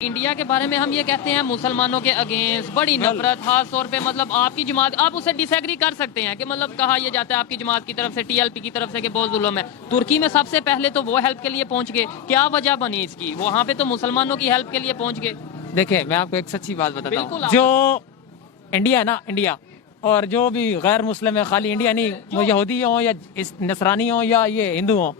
India के बारे में हम ये कहते हैं मुसलमानों के अगेंस्ट बड़ी नफरत, खास तौर पे मतलब आपकी जमात, आप उससे डिसएग्री कर सकते हैं कि मतलब कहा यह जाता है आपकी जमात की तरफ से, टीएलपी की तरफ से कि बहुत जुल्म है। तुर्की में सबसे पहले तो वो हेल्प के लिए पहुंच गए, क्या वजह बनी इसकी? वहाँ पे तो मुसलमानों की हेल्प के लिए पहुंच गए। देखिए मैं आपको एक सच्ची बात बताता हूँ, बिल्कुल, जो इंडिया है ना, इंडिया और जो भी गैर मुस्लिम है, खाली इंडिया नहीं, वो यहूदी हो या नसरानी हो या ये हिंदू हो,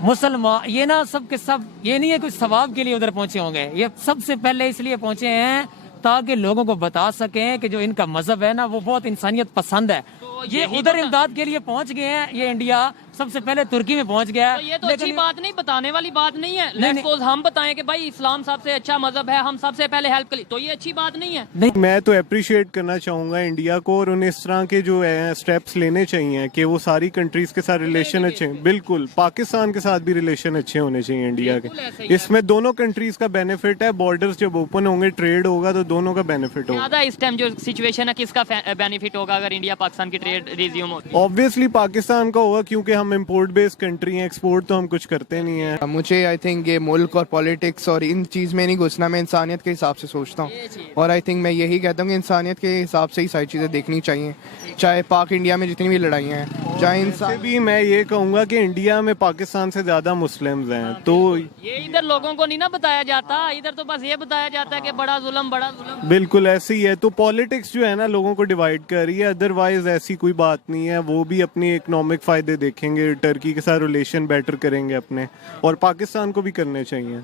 मुसलमान, ये ना सब के सब, ये नहीं है कुछ सवाब के लिए उधर पहुंचे होंगे, ये सबसे पहले इसलिए पहुंचे हैं ताकि लोगों को बता सकें कि जो इनका मजहब है ना वो बहुत इंसानियत पसंद है। ये उधर इमदाद के लिए पहुंच गए हैं। ये इंडिया सबसे पहले तुर्की में पहुंच गया। तो ये तो अच्छी बात नहीं, बताने वाली बात नहीं है। लेट्स सपोज हम बताएं कि भाई इस्लाम सबसे अच्छा मजहब है, हम सबसे पहले हेल्प करें, तो ये अच्छी बात नहीं है। नहीं, मैं तो अप्रिशिएट करना चाहूंगा इंडिया को, और उन्हें इस तरह के जो स्टेप्स लेने चाहिए कि वो सारी कंट्रीज के साथ रिलेशन अच्छे, बिल्कुल पाकिस्तान के साथ भी रिलेशन अच्छे होने चाहिए इंडिया के। इसमें दोनों कंट्रीज का बेनिफिट है। बॉर्डर्स जब ओपन होंगे, ट्रेड होगा, तो दोनों का बेनिफिट होगा। ज्यादा इस टाइम जो सिचुएशन है, किसका बेनिफिट होगा अगर इंडिया पाकिस्तान की ट्रेड रिज्यूम होती है? ऑब्वियसली पाकिस्तान का होगा, क्योंकि हम इम्पोर्ट बेस्ड कंट्री हैं, एक्सपोर्ट तो हम कुछ करते नहीं है। मुझे आई थिंक ये मुल्क और पॉलिटिक्स और इन चीज़ में नहीं घुसना, मैं इंसानियत के हिसाब से सोचता हूँ। और आई थिंक मैं यही कहता हूँ कि इंसानियत के हिसाब से ही सारी चीज़ें देखनी चाहिए, चाहे पाक इंडिया में जितनी भी लड़ाइयाँ हैं, चाहे इंसान भी। मैं ये कहूँगा कि इंडिया में पाकिस्तान से ज़्यादा मुस्लिम्स हैं, तो ये इधर लोगों को नहीं ना बताया जाता, इधर तो बस ये बताया जाता है कि बड़ा जुल्म, बड़ा जुल्म। बिल्कुल ऐसे ही है। तो पॉलिटिक्स जो है ना लोगों को डिवाइड कर रही है, अदरवाइज ऐसी कोई बात नहीं है। वो भी अपनी इकोनॉमिक फायदे देखेंगे, टर्की के साथ रिलेशन बेटर करेंगे अपने, और पाकिस्तान को भी करने चाहिए।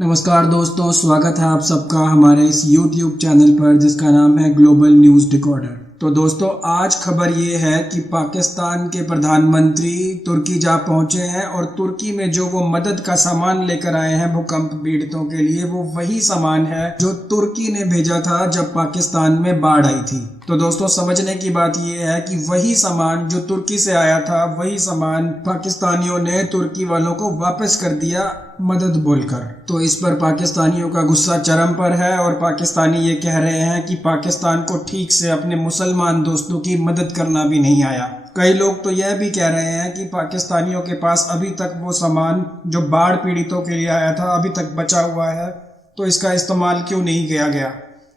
नमस्कार दोस्तों, स्वागत है आप सबका हमारे इस YouTube चैनल पर जिसका नाम है ग्लोबल न्यूज़ डिकोडर। तो दोस्तों, आज खबर ये है कि पाकिस्तान के प्रधानमंत्री तुर्की जा पहुंचे हैं और तुर्की में जो वो मदद का सामान लेकर आए हैं भूकंप पीड़ितों के लिए, वो वही सामान है जो तुर्की ने भेजा था जब पाकिस्तान में बाढ़ आई थी। तो दोस्तों, समझने की बात यह है कि वही सामान जो तुर्की से आया था, वही सामान पाकिस्तानियों ने तुर्की वालों को वापस कर दिया मदद बोलकर। तो इस पर पाकिस्तानियों का गुस्सा चरम पर है और पाकिस्तानी ये कह रहे हैं कि पाकिस्तान को ठीक से अपने मुसलमान दोस्तों की मदद करना भी नहीं आया। कई लोग तो यह भी कह रहे हैं कि पाकिस्तानियों के पास अभी तक वो सामान जो बाढ़ पीड़ितों के लिए आया था अभी तक बचा हुआ है, तो इसका इस्तेमाल क्यों नहीं किया गया।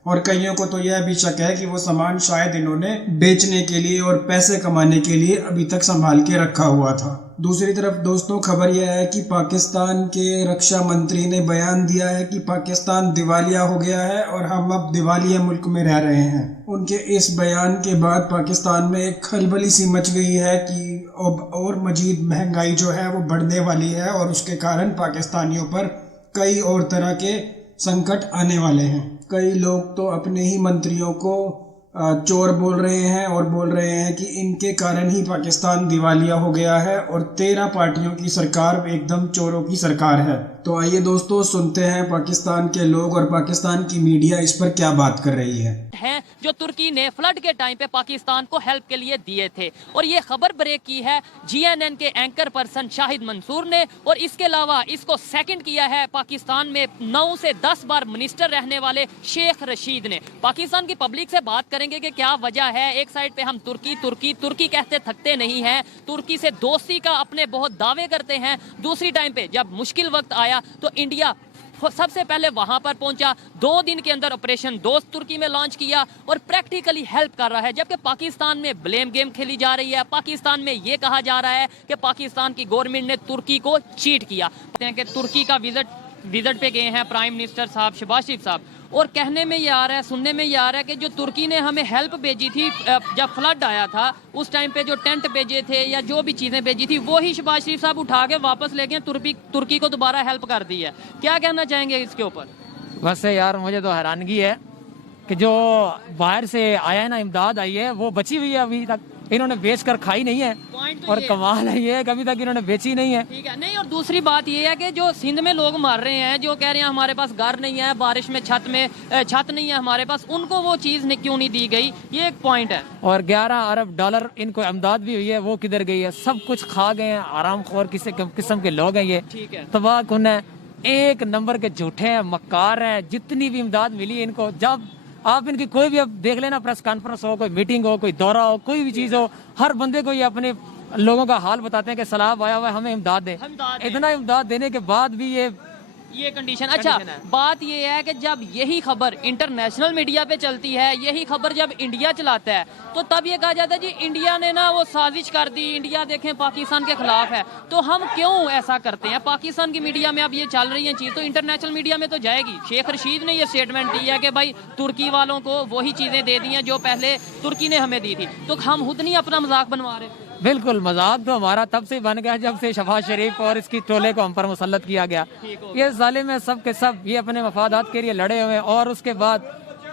और कईयों को तो यह भी शक है कि वो सामान शायद इन्होंने बेचने के लिए और पैसे कमाने के लिए अभी तक संभाल के रखा हुआ था। दूसरी तरफ दोस्तों, खबर यह है कि पाकिस्तान के रक्षा मंत्री ने बयान दिया है कि पाकिस्तान दिवालिया हो गया है और हम अब दिवालिया मुल्क में रह रहे हैं। उनके इस बयान के बाद पाकिस्तान में एक खलबली सी मच गई है कि और मजीद महंगाई जो है वो बढ़ने वाली है और उसके कारण पाकिस्तानियों पर कई और तरह के संकट आने वाले हैं। कई लोग तो अपने ही मंत्रियों को चोर बोल रहे हैं और बोल रहे हैं कि इनके कारण ही पाकिस्तान दिवालिया हो गया है और 13 पार्टियों की सरकार एकदम चोरों की सरकार है। तो आइए दोस्तों, सुनते हैं पाकिस्तान के लोग और पाकिस्तान की मीडिया इस पर क्या बात कर रही है जो तुर्की ने फ्लड के टाइम पे पाकिस्तान को हेल्प के लिए दिए थे। और ये खबर ब्रेक की है जीएनएन के एंकर पर्सन शाहिद मंसूर ने, और इसके अलावा इसको सेकंड किया है पाकिस्तान में 9 से 10 बार मिनिस्टर रहने वाले शेख रशीद ने। पाकिस्तान की पब्लिक से बात करेंगे कि क्या वजह है। एक साइड पे हम तुर्की तुर्की तुर्की कहते थकते नहीं हैं, तुर्की से दोस्ती का अपने बहुत दावे करते हैं। दूसरी टाइम पे जब मुश्किल वक्त आया तो इंडिया सबसे पहले वहां पर पहुंचा। 2 दिन के अंदर ऑपरेशन दोस्त तुर्की में लॉन्च किया और प्रैक्टिकली हेल्प कर रहा है। जबकि पाकिस्तान में ब्लेम गेम खेली जा रही है, पाकिस्तान में ये कहा जा रहा है कि पाकिस्तान की गवर्नमेंट ने तुर्की को चीट किया। कि तुर्की का विजिट पे गए हैं प्राइम मिनिस्टर साहब शहबाज शरीफ साहब, और कहने में ये आ रहा है, सुनने में ये आ रहा है कि जो तुर्की ने हमें हेल्प भेजी थी जब फ्लड आया था उस टाइम पे, जो टेंट भेजे थे या जो भी चीज़ें भेजी थी, वो ही शहबाज शरीफ साहब उठा के वापस ले गए, तुर्की को दोबारा हेल्प कर दी है। क्या कहना चाहेंगे इसके ऊपर? वैसे यार मुझे तो हैरानगी है कि जो बाहर से आया है ना, इमदाद आई है, वो बची हुई है, अभी तक इन्होंने बेच कर खाई नहीं है। तो और कमाल है ये, कभी तक इन्होंने बेची नहीं है। ठीक है, नहीं, और दूसरी बात ये है कि जो सिंध में लोग मर रहे हैं, जो कह रहे हैं हमारे पास घर नहीं है, बारिश में छत नहीं है हमारे पास, उनको वो चीज़ क्यों नहीं दी गई, ये एक पॉइंट है। और 11 अरब डॉलर इनको इमदाद भी हुई है, वो किधर गई है? सब कुछ खा गए हैं, आरामखोर किस्म के लोग हैं ये, तबाह कुन है, एक नंबर के झूठे हैं, मक्कार हैं। जितनी भी इमदाद मिली इनको, जब आप इनकी कोई भी अब देख लेना, प्रेस कॉन्फ्रेंस हो, कोई मीटिंग हो, कोई दौरा हो, कोई भी चीज हो, हर बंदे को ये अपने लोगों का हाल बताते हैं कि सैलाब आया हुआ है, हमें इमदाद दे। इतना इमदाद देने के बाद भी ये कंडीशन। अच्छा, बात ये है कि जब यही खबर इंटरनेशनल मीडिया पे चलती है, यही खबर जब इंडिया चलाता है, तो तब ये कहा जाता है जी इंडिया ने ना वो साजिश कर दी, इंडिया देखें पाकिस्तान के खिलाफ है। तो हम क्यों ऐसा करते हैं? पाकिस्तान की मीडिया में अब ये चल रही है चीज़, तो इंटरनेशनल मीडिया में तो जाएगी। शेख रशीद ने ये स्टेटमेंट दी है कि भाई तुर्की वालों को वही चीज़ें दे दी हैं जो पहले तुर्की ने हमें दी थी। तो हम खुद नहीं अपना मजाक बनवा रहे? बिल्कुल, मजाक तो हमारा तब से बन गया जब से शहबाज शरीफ और इसकी टोले को हम पर मुसल्लत किया गया। ये जालिम है, सब के सब ये अपने मफादात के लिए लड़े हुए हैं। और उसके बाद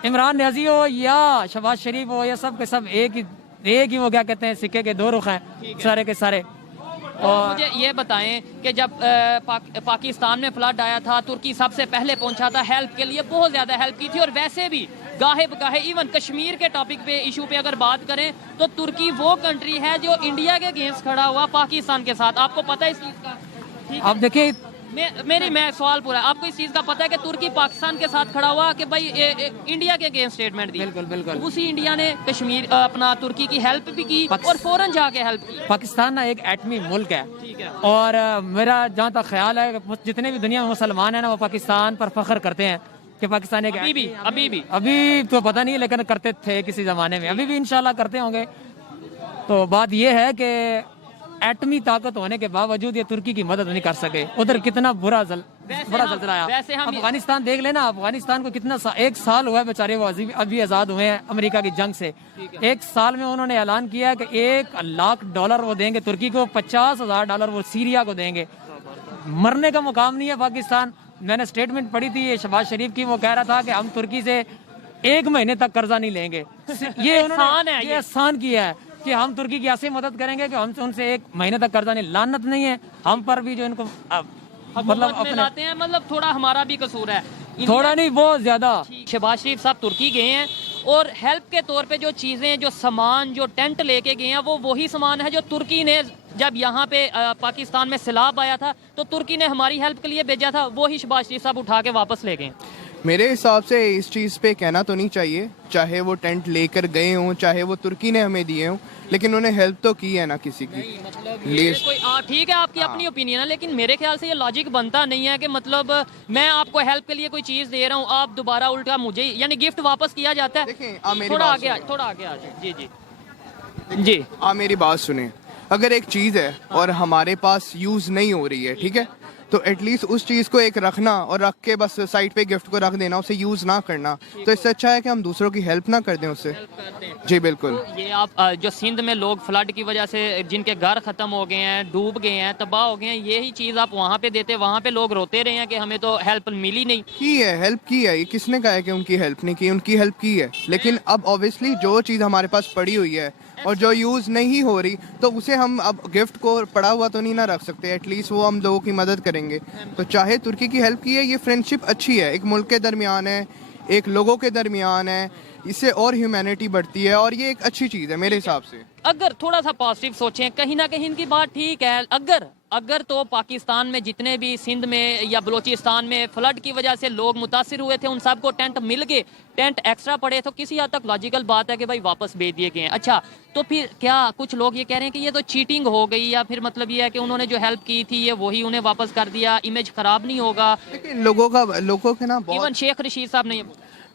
इमरान न्याजी हो या शहबाज शरीफ हो, ये सब के सब एक ही वो क्या कहते हैं, सिक्के के दो रुख हैं सारे के सारे। और मुझे ये बताएं कि जब पाकिस्तान में फ्लड आया था, तुर्की सबसे पहले पहुंचा था हेल्प के लिए, बहुत ज़्यादा हेल्प की थी। और वैसे भी गाहे बगाहे इवन कश्मीर के टॉपिक पे, इशू पे अगर बात करें तो तुर्की वो कंट्री है जो इंडिया के अगेंस्ट खड़ा हुआ पाकिस्तान के साथ। आपको पता है इस चीज़ का? ठीक है, अब देखिए मैं सवाल पूरा, आपको इस चीज़ का पता है कि तुर्की पाकिस्तान के साथ खड़ा हुआ कि भाई इंडिया के अगेंस्ट स्टेटमेंट दी? बिल्कुल बिल्कुल। उसी इंडिया ने कश्मीर अपना तुर्की की हेल्प भी की और फौरन जाके हेल्प की। पाकिस्तान ना एक एटमी मुल्क है, और मेरा जहाँ तक ख्याल है जितने भी दुनिया में मुसलमान है ना, वो पाकिस्तान पर फख्र करते हैं कि पाकिस्तान एक अभी तो पता नहीं, लेकिन करते थे किसी जमाने में, अभी भी इंशाल्लाह करते होंगे। तो बात यह है कि एटमी ताकत होने के बावजूद ये तुर्की की मदद नहीं कर सके। उधर कितना बड़ा जलजला आया। अफगानिस्तान देख लेना, अफगानिस्तान को कितना एक साल हुआ है बेचारे, वो अभी आजाद हुए हैं अमेरिका की जंग से। एक साल में उन्होंने ऐलान किया कि $1 लाख वो देंगे तुर्की को, $50,000 वो सीरिया को देंगे। मरने का मुकाम नहीं है पाकिस्तान। मैंने स्टेटमेंट पढ़ी थी शहबाज शरीफ की, वो कह रहा था कि हम तुर्की से 1 महीने तक कर्जा नहीं लेंगे। ये उन्होंने एहसान किया है कि हम तुर्की की ऐसे मदद करेंगे कि हम उनसे 1 महीने तक कर्जा नहीं। लानत नहीं है हम पर भी जो इनको मतलब अपने लाते हैं, मतलब थोड़ा हमारा भी कसूर है, थोड़ा नहीं बहुत ज्यादा। शहबाज शरीफ साहब तुर्की गए हैं और हेल्प के तौर पे जो चीज़ें, जो सामान, जो टेंट लेके गए हैं, वो वही सामान है जो तुर्की ने जब यहाँ पे पाकिस्तान में सैलाब आया था तो तुर्की ने हमारी हेल्प के लिए भेजा था, वही शहबाज शरीफ साहब उठा के वापस ले गए। मेरे हिसाब से इस चीज़ पे कहना तो नहीं चाहिए, चाहे वो टेंट लेकर गए हों, चाहे वो तुर्की ने हमें दिए हों, लेकिन उन्हें हेल्प तो की है ना किसी की। ठीक है, आपकी अपनी ओपिनियन है, लेकिन मेरे ख्याल से ये लॉजिक बनता नहीं है कि मतलब मैं आपको हेल्प के लिए कोई चीज़ दे रहा हूँ, आप दोबारा उल्टा मुझे यानी गिफ्ट वापस किया जाता है। थोड़ा आगे आ जाए। जी आप मेरी बात सुने। अगर एक चीज़ है और हमारे पास यूज़ नहीं हो रही है, ठीक है, तो एटलीस्ट उस चीज़ को एक रखना और रख के बस साइड पे गिफ्ट को रख देना, उसे यूज़ ना करना, तो इससे अच्छा है कि हम दूसरों की हेल्प ना कर दें उससे। जी बिल्कुल। तो ये आप जो सिंध में लोग फ्लड की वजह से जिनके घर ख़त्म हो गए हैं, डूब गए हैं, तबाह हो गए हैं, यही चीज़ आप वहाँ पे देते, वहाँ पे लोग रोते रहे हैं कि हमें तो हेल्प मिली नहीं। हेल्प की है, ये किसने कहा है कि उनकी हेल्प नहीं की? उनकी हेल्प की है, लेकिन अब ऑब्वियसली जो चीज़ हमारे पास पड़ी हुई है और जो यूज़ नहीं हो रही, तो उसे हम अब गिफ्ट को पड़ा हुआ तो नहीं ना रख सकते, एटलीस्ट वो हम लोगों की मदद करेंगे। तो चाहे तुर्की की हेल्प की है, ये फ्रेंडशिप अच्छी है, एक मुल्क के दरमियान है, एक लोगों के दरमियान है, इससे और ह्यूमैनिटी बढ़ती है और ये एक अच्छी चीज़ है मेरे हिसाब से। अगर थोड़ा सा पॉजिटिव सोचें, कहीं ना कहीं इनकी बात ठीक है। अगर तो पाकिस्तान में जितने भी सिंध में या बलूचिस्तान में फ्लड की वजह से लोग मुतासिर हुए थे, उन सबको टेंट मिल गए, टेंट एक्स्ट्रा पड़े, तो किसी हद तक लॉजिकल बात है कि भाई वापस भेज दिए गए हैं। अच्छा, तो फिर क्या कुछ लोग ये कह रहे हैं कि ये तो चीटिंग हो गई, या फिर मतलब ये है कि उन्होंने जो हेल्प की थी ये वही उन्हें वापस कर दिया, इमेज खराब नहीं होगा? लेकिन लोगों के ना इवन शेख रशीद साहब ने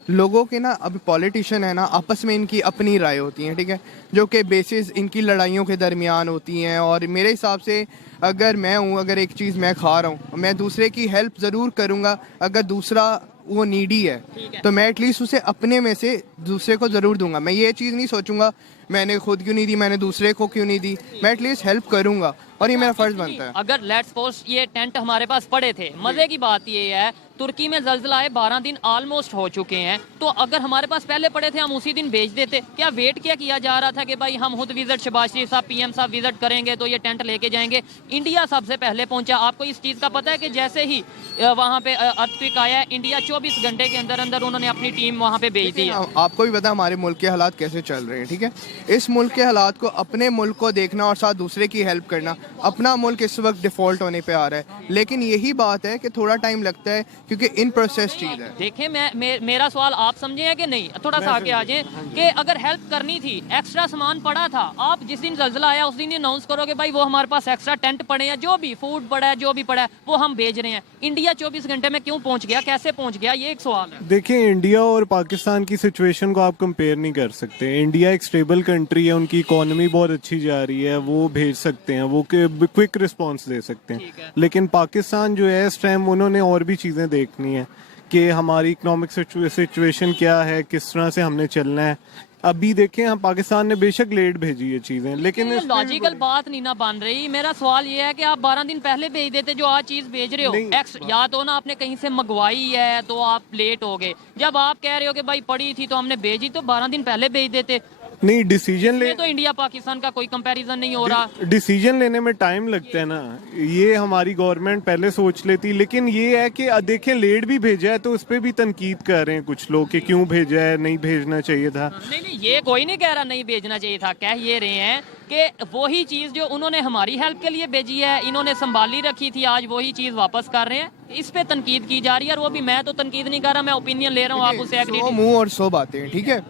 लोगों के ना, अभी पॉलिटिशियन है ना, आपस में इनकी अपनी राय होती है, ठीक है, जो कि बेसिस इनकी लड़ाइयों के दरमियान होती हैं। और मेरे हिसाब से अगर मैं हूँ, अगर एक चीज़ मैं खा रहा हूँ, मैं दूसरे की हेल्प ज़रूर करूँगा। अगर दूसरा वो नीडी है तो मैं एटलीस्ट उसे अपने में से दूसरे को ज़रूर दूंगा। मैं ये चीज़ नहीं सोचूंगा मैंने खुद क्यों नहीं दी, मैंने दूसरे को क्यों नहीं दी, मैं एटलीस्ट हेल्प करूंगा और ये मेरा फर्ज बनता है। अगर लेट्स सपोज ये टेंट हमारे पास पड़े थे, मजे की बात ये है तुर्की में ज़ल्ज़ला आए 12 दिन ऑलमोस्ट हो चुके हैं, तो अगर हमारे पास पहले पड़े थे हम उसी दिन भेज देते। क्या वेट क्या किया जा रहा था कि भाई हम खुद विजिट शहबाज शरीफ साहब पीएम साहब विजिट करेंगे तो ये टेंट लेके जाएंगे? इंडिया सबसे पहले पहुंचा। आपको इस चीज़ का पता है कि जैसे ही वहाँ पे अर्थक्वेक आया, इंडिया 24 घंटे के अंदर अंदर उन्होंने अपनी टीम वहाँ पे भेज दी है। आपको भी पता है हमारे मुल्क के हालात कैसे चल रहे हैं, ठीक है। इस मुल्क के हालात को, अपने मुल्क को देखना और साथ दूसरे की हेल्प करना। अपना मुल्क इस वक्त डिफ़ॉल्ट होने पे आ रहा है, लेकिन यही बात है कि थोड़ा टाइम लगता है क्योंकि इन प्रोसेस चीज़ है। देखिए मेरा सवाल आप समझे हैं कि नहीं, थोड़ा सा आगे आ जाए कि अगर हेल्प करनी थी, एक्स्ट्रा सामान पड़ा था, आप जिस दिन ज़ल्ज़ला आया उस दिन ही अनाउंस करो कि भाई वो हमारे पास एक्स्ट्रा टेंट पड़े हैं, जो भी फूड पड़ा है, जो भी पड़ा है वो हम भेज रहे हैं। इंडिया 24 घंटे में क्यों पहुंच गया, कैसे पहुंच गया, ये एक सवाल है। देखिए, इंडिया और पाकिस्तान की सिचुएशन को आप कंपेयर नहीं कर सकते। इंडिया एक स्टेबल कंट्री है, उनकी इकोनॉमी बहुत अच्छी जा रही है, वो भेज सकते हैं, वो क्विक रिस्पांस दे सकते हैं। लेकिन पाकिस्तान जो है इस टाइम उन्होंने और भी चीज़ें देखनी है कि हमारी इकोनॉमिक सिचुएशन क्या है, किस तरह से हमने चलना है। अभी देखें, हम पाकिस्तान ने बेशक लेट भेजी है चीजें, लेकिन ये लॉजिकल बात नहीं ना बन रही। मेरा सवाल ये है कि आप 12 दिन पहले भेज देते जो आज चीज भेज रहे हो, या तो ना आपने कहीं से मंगवाई है तो आप लेट हो गए। जब आप कह रहे हो कि भाई पड़ी थी तो हमने भेजी, तो 12 दिन पहले भेज देते। नहीं, डिसीजन ले तो इंडिया पाकिस्तान का कोई कंपैरिजन नहीं हो रहा। डिसीजन लेने में टाइम लगता है ना, ये हमारी गवर्नमेंट पहले सोच लेती। लेकिन ये है कि देखें, लेट भी भेजा है तो उस पर भी तनकीद कर रहे हैं कुछ लोग कि क्यों भेजा है, नहीं भेजना चाहिए था। नहीं, ये कोई नहीं कह रहा नहीं भेजना चाहिए था। कह ये रहे हैं कि वही चीज जो उन्होंने हमारी हेल्प के लिए भेजी है, इन्होंने संभाली रखी थी, आज वही चीज वापस कर रहे हैं। इस पे तनकीद की जा रही है, और वो भी मैं तो तनकीद नहीं कर रहा, मैं ओपिनियन ले रहा हूँ, आप उससे एग्री। 100 मुंह और 100 बातें, ठीक है।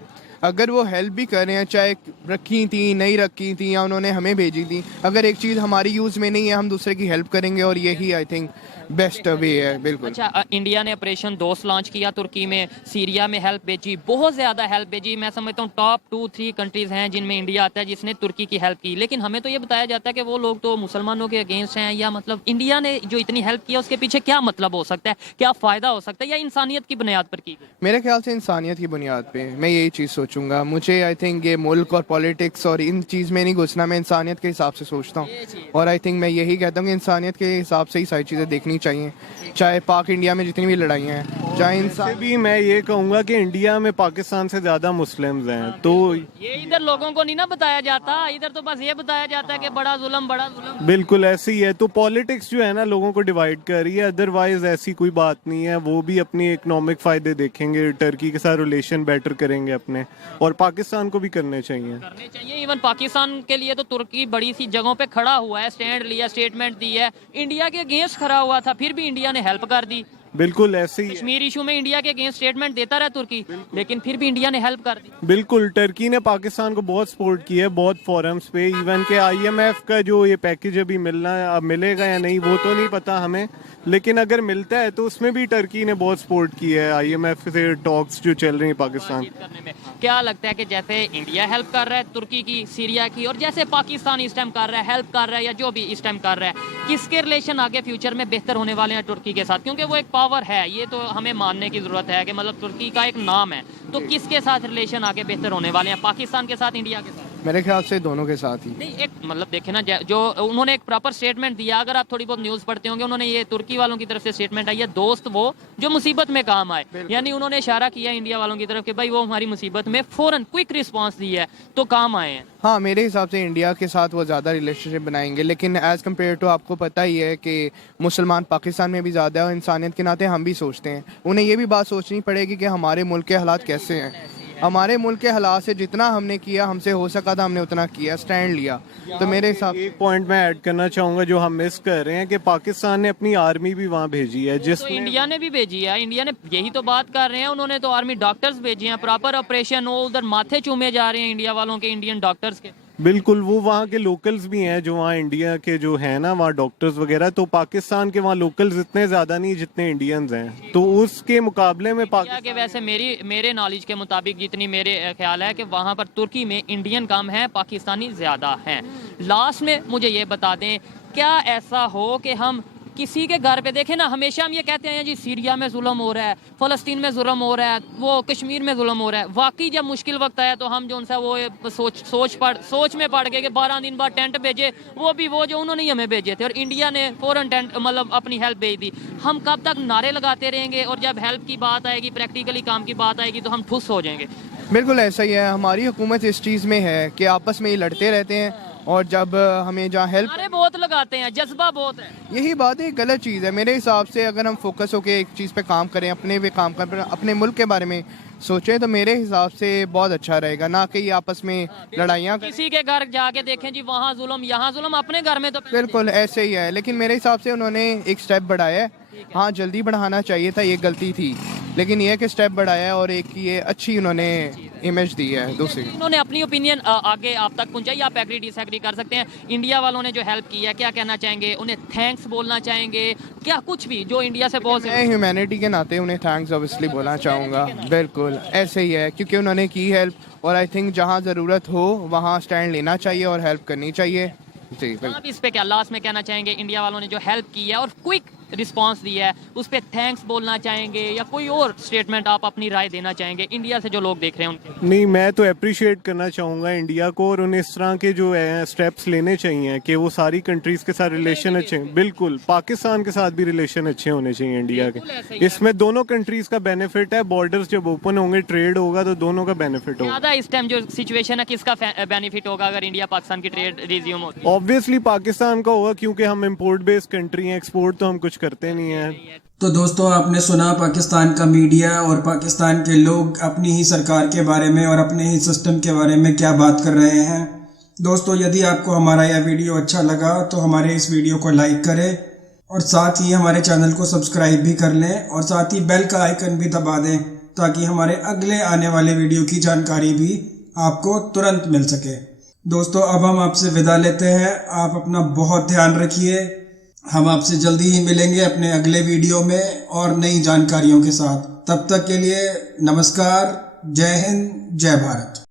अगर वो हेल्प भी कर रहे हैं, चाहे रखी थी, नहीं रखी थी, या उन्होंने हमें भेजी थी, अगर एक चीज़ हमारी यूज़ में नहीं है, हम दूसरे की हेल्प करेंगे, और यही आई थिंक बेस्ट वे है। बिल्कुल। अच्छा, इंडिया ने ऑपरेशन दोस्त लॉन्च किया तुर्की में, सीरिया में हेल्प भेजी, बहुत ज़्यादा हेल्प भेजी। मैं समझता हूँ टॉप 2-3 कंट्रीज़ हैं जिनमें इंडिया आता है, जिसने तुर्की की हेल्प की। लेकिन हमें तो ये बताया जाता है कि वो लोग तो मुसलमानों के अगेंस्ट हैं, या मतलब इंडिया ने जो इतनी हेल्प की है उसके पीछे क्या मतलब हो सकता है, क्या फ़ायदा हो सकता है, या इंसानियत की बुनियाद पर की? मेरे ख्याल से इंसानियत की बुनियाद पे मैं यही चीज़ सोचूंगा। मुझे आई थिंक ये मुल्क और पॉलिटिक्स और इन चीज़ में नहीं घुसना, मैं इंसानियत के हिसाब से सोचता हूँ। और आई थिंक मैं यही कहता हूँ कि इंसानियत के हिसाब से ही सारी चीज़ें देखनी चाहिए, चाहे पाक इंडिया में जितनी भी लड़ाइयाँ हैं, चाहे इंसान भी। मैं ये कहूँगा कि इंडिया में पाकिस्तान से ज़्यादा मुस्लिम्स हैं, तो ये इधर लोगों को नहीं ना बताया जाता, इधर तो बस ये बताया जाता है कि बड़ा जुल्म, बड़ा जुल्म। बिल्कुल ऐसे ही है। तो पॉलिटिक्स जो है ना लोगों को डिवाइड कर रही है, अदरवाइज ऐसी कोई बात नहीं है। वो भी अपनी इकोनॉमिक फ़ायदे देखेंगे, टर्की के साथ रिलेशन बेटर करेंगे अपने, और पाकिस्तान को भी करने चाहिए। इवन पाकिस्तान के लिए तो तुर्की बड़ी सी जगहों पे खड़ा हुआ है, स्टैंड लिया, स्टेटमेंट दी है। इंडिया के अगेंस्ट खड़ा हुआ था, फिर भी इंडिया ने हेल्प कर दी। बिल्कुल ऐसे ही। कश्मीर इशू में इंडिया के अगेंस्ट स्टेटमेंट देता रहा तुर्की, लेकिन फिर भी इंडिया ने हेल्प कर दी। बिल्कुल, टर्की ने पाकिस्तान को बहुत सपोर्ट किया है, बहुत फोरम्स पे। इवन के IMF का जो ये पैकेज अभी मिलना है, अब मिलेगा या नहीं वो तो नहीं पता हमें, लेकिन अगर मिलता है तो उसमें भी टर्की ने बहुत सपोर्ट किया है। IMF से टॉक्स जो चल रही है पाकिस्तान करने में। क्या लगता है कि जैसे इंडिया हेल्प कर रहा है तुर्की की, सीरिया की, और जैसे पाकिस्तान इस टाइम कर रहा है, हेल्प कर रहा है, या जो भी इस टाइम कर रहा है, किसके रिलेशन आगे फ्यूचर में बेहतर होने वाले हैं तुर्की के साथ? क्योंकि वो एक पावर है, ये तो हमें मानने की जरूरत है कि मतलब तुर्की का एक नाम है। तो किसके साथ रिलेशन आगे बेहतर होने वाले हैं, पाकिस्तान के साथ, इंडिया के साथ? मेरे ख्याल से दोनों के साथ ही। नहीं, एक मतलब देखे ना, जो उन्होंने एक प्रॉपर स्टेटमेंट दिया, अगर आप थोड़ी बहुत न्यूज़ पढ़ते होंगे, उन्होंने ये तुर्की वालों की तरफ से स्टेटमेंट आई है, दोस्त वो जो मुसीबत में काम आए। यानी उन्होंने इशारा किया इंडिया वालों की तरफ कि भाई वो हमारी मुसीबत में फौरन क्विक रिस्पांस दी है तो काम आए हैं। हाँ, मेरे हिसाब से इंडिया के साथ वो ज़्यादा रिलेशनशिप बनाएंगे, लेकिन एज़ कम्पेयर टू आपको पता ही है कि मुसलमान पाकिस्तान में भी ज़्यादा है, और इंसानियत के नाते हम भी सोचते हैं। उन्हें ये भी बात सोचनी पड़ेगी कि हमारे मुल्क के हालात कैसे हैं। हमारे मुल्क के हालात से जितना हमने किया, हमसे हो सका था हमने उतना किया, स्टैंड लिया। तो मेरे हिसाब एक पॉइंट मैं ऐड करना चाहूँगा जो हम मिस कर रहे हैं, कि पाकिस्तान ने अपनी आर्मी भी वहाँ भेजी है, तो जिसमें इंडिया ने भी भेजी है। इंडिया ने यही तो बात कर रहे हैं, उन्होंने तो आर्मी डॉक्टर्स भेजे हैं, प्रॉपर ऑपरेशन हो, उधर माथे चूमे जा रहे हैं इंडिया वालों के, इंडियन डॉक्टर्स के। बिल्कुल, वो वहाँ के लोकल्स भी हैं जो वहाँ इंडिया के जो है ना वहाँ डॉक्टर्स वगैरह, तो पाकिस्तान के वहाँ लोकल्स इतने ज़्यादा नहीं जितने इंडियंस हैं, तो उसके मुकाबले में इंडिया के वैसे मेरे नॉलेज के मुताबिक, जितनी मेरे ख्याल है कि वहाँ पर तुर्की में इंडियन कम है, पाकिस्तानी ज़्यादा हैं। लास्ट में मुझे ये बता दें, क्या ऐसा हो कि हम किसी के घर पे देखें ना, हमेशा हम ये कहते हैं जी सीरिया में जुल्म हो रहा है, फ़लस्तीन में जुल्म हो रहा है, वो कश्मीर में जुल्म हो रहा है। वाकई जब मुश्किल वक्त आया तो हम जो उनसे वो सोच में पड़ गए कि 12 दिन बाद टेंट भेजे, वो भी वो जो उन्होंने हमें भेजे थे, और इंडिया ने फ़ौरन टेंट मतलब अपनी हेल्प भेज दी। हम कब तक नारे लगाते रहेंगे, और जब हेल्प की बात आएगी, प्रैक्टिकली काम की बात आएगी, तो हम ठुस हो जाएंगे। बिल्कुल ऐसा ही है। हमारी हुकूमत इस चीज़ में है कि आपस में ही लड़ते रहते हैं, और जब हमें जहाँ हेल्प नारे बहुत लगाते हैं, जज्बा बहुत है। यही बात है, गलत चीज़ है मेरे हिसाब से। अगर हम फोकस होकर एक चीज़ पे काम करें, अपने पे काम करें, अपने मुल्क के बारे में सोचे तो मेरे हिसाब से बहुत अच्छा रहेगा, ना कि ये आपस में लड़ाइयाँ किसी के घर जाके देखें जी, वहाँ जुल्म यहाँ जुल्म, अपने घर में तो बिल्कुल ऐसे ही है। लेकिन मेरे हिसाब से उन्होंने एक स्टेप बढ़ाया है। हाँ, जल्दी बढ़ाना चाहिए था, ये गलती थी, लेकिन ये कि स्टेप बढ़ाया है और एक ये अच्छी उन्होंने इमेज दी है दूसरी। इन्होंने अपनी ओपिनियन आगे आप तक पहुंचाई, आप एग्री डिसएग्री कर सकते हैं। इंडिया वालों ने जो हेल्प की है, क्या कहना चाहेंगे? उन्हें थैंक्स बोलना चाहेंगे, क्या कुछ भी जो इंडिया से बहुत मैं ह्यूमैनिटी के नाते उन्हें थैंक्स ऑब्वियसली बोलना चाहूँगा। बिल्कुल ऐसे ही है, क्योंकि उन्होंने की हेल्प और आई थिंक जहाँ ज़रूरत हो वहाँ स्टैंड लेना चाहिए और हेल्प करनी चाहिए। जी बिल्कुल। आप इस पे क्या लास्ट में कहना चाहेंगे? इंडिया वालों ने जो हेल्प की है और क्विक रिस्पांस दिया है, उस पे थैंक्स बोलना चाहेंगे या कोई और स्टेटमेंट आप अपनी राय देना चाहेंगे इंडिया से जो लोग देख रहे हैं उनके? नहीं, मैं तो अप्रिशिएट करना चाहूँगा इंडिया को, और उन्हें इस तरह के जो है स्टेप्स लेने चाहिए कि वो सारी कंट्रीज़ के साथ रिलेशन अच्छे, बिल्कुल पाकिस्तान के साथ भी रिलेशन अच्छे होने चाहिए इंडिया के। इसमें दोनों कंट्रीज़ का बेनिफिट है। बॉर्डर्स जब ओपन होंगे, ट्रेड होगा, तो दोनों का बेनिफिट होगा। ज़्यादा इस टाइम जो सिचुएशन है, किसका बेनिफिट होगा अगर इंडिया पाकिस्तान की ट्रेड रिज्यूम होती है? ऑब्वियसली पाकिस्तान का होगा, क्योंकि हम इम्पोर्ट बेस्ड कंट्री हैं, एक्सपोर्ट तो हम कुछ करते नहीं हैं। तो दोस्तों, आपने सुना पाकिस्तान का मीडिया और पाकिस्तान के लोग अपनी ही सरकार के बारे में और अपने ही सिस्टम के बारे में क्या बात कर रहे हैं। दोस्तों, यदि आपको हमारा यह वीडियो अच्छा लगा तो हमारे इस वीडियो को लाइक करें और साथ ही हमारे चैनल को सब्सक्राइब भी कर लें और साथ ही बेल का आइकन भी दबा दें, ताकि हमारे अगले आने वाले वीडियो की जानकारी भी आपको तुरंत मिल सके। दोस्तों, अब हम आपसे विदा लेते हैं। आप अपना बहुत ध्यान रखिए। हम आपसे जल्दी ही मिलेंगे अपने अगले वीडियो में और नई जानकारियों के साथ। तब तक के लिए नमस्कार, जय हिंद, जय भारत।